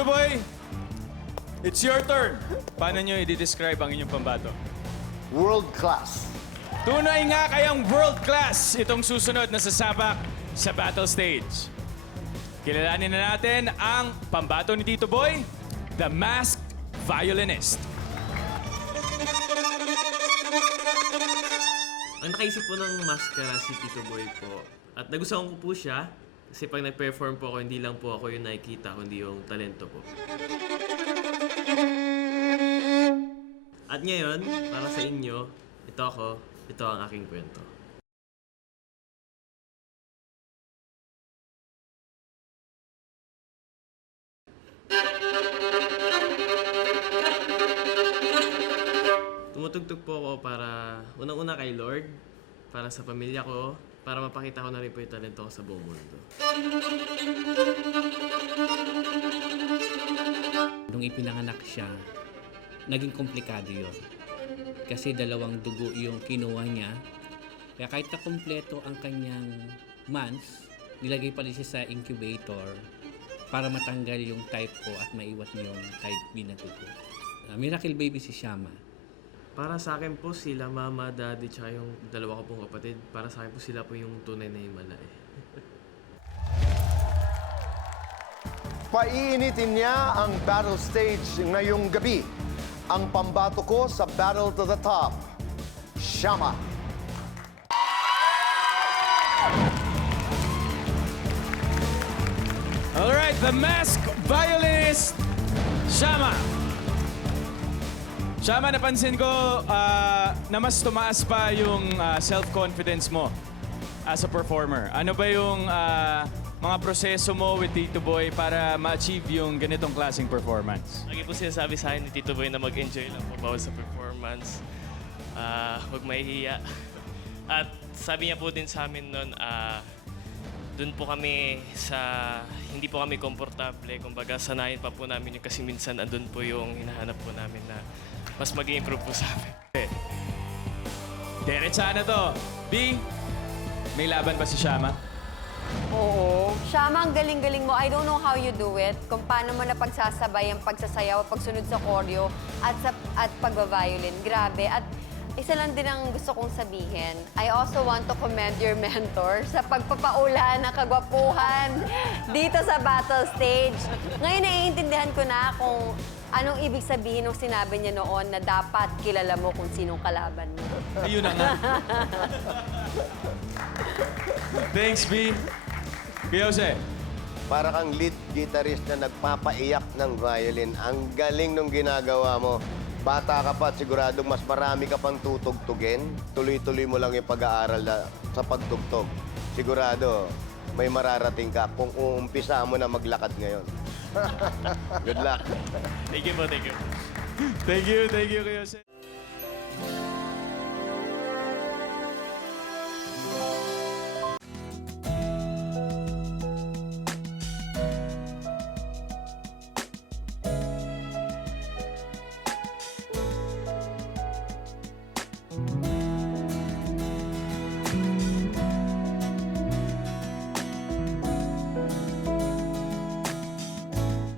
Tito Boy, it's your turn. Paano nyo i-describe ang inyong pambato? World class. Tunay nga kayang world class itong susunod na sasabak sa battle stage. Kilalanin na natin ang pambato ni Tito Boy, the masked violinist. Ang nakaisip po ng maskara si Tito Boy po. At nagustuhan ko po siya. Kasi pag nag-perform po ako, hindi lang po ako yung nakikita, kundi yung talento po. At ngayon, para sa inyo, ito ako, ito ang aking kwento. Tumutugtog po ako para, unang-una kay Lord, para sa pamilya ko, para mapakita ko na rin po yung talento ko sa buong mundo. Nung ipinanganak siya, naging komplikado yun. Kasi dalawang dugo yung kinuha niya. Kaya kahit na kompleto ang kanyang months, nilagay pa rin siya sa incubator para matanggal yung type O at maiwat niya yung type B na dugo. Miracle baby si Shama. Para sa akin po sila, mama, daddy, tsaka yung dalawa ko pong kapatid, para sa akin po sila po yung tunay na Himalaya. Paiinitin niya ang battle stage ngayong gabi. Ang pambato ko sa Battle to the Top, Shama. Alright, the masked violinist, Shama. Shama, napansin ko na mas tumaas pa yung self-confidence mo as a performer. Ano ba yung mga proseso mo with Tito Boy para ma-achieve yung ganitong klaseng performance? Lagi po sinasabi sa akin ni Tito Boy na mag-enjoy lang po bawal sa performance. Huwag mahihiya. At sabi niya po din sa amin noon, doon po kami sa, hindi po kami komportable. Kumbaga, sanayin pa po namin yun kasi minsan andun po yung hinahanap po namin na mas mag-i-improve po sa amin. Diretsahan na to. B, may laban ba si Shama? Oo. Shama, ang galing-galing mo. I don't know how you do it. Kung paano mo napagsasabay ang pagsasayaw, pagsunod sa choreo, at pagbabiolin. Grabe. At isa lang din ang gusto kong sabihin. I also want to commend your mentor sa pagpapaula ng kagwapuhan dito sa battle stage. Ngayon, naiintindihan ko na kung anong ibig sabihin ng sinabi niya noon na dapat kilala mo kung sinong kalaban mo. Ayun na nga. Thanks, B. Kuya Jose. Para kang lead guitarist na nagpapaiyak ng violin. Ang galing nung ginagawa mo. Bata ka pa at siguradong mas marami ka pang tutugtugin. Tuloy-tuloy mo lang yung pag-aaral sa pagtugtog. Sigurado, may mararating ka kung uumpisa mo na maglakad ngayon. Good luck. Thank you po, thank you. Thank you, Kuya Jose.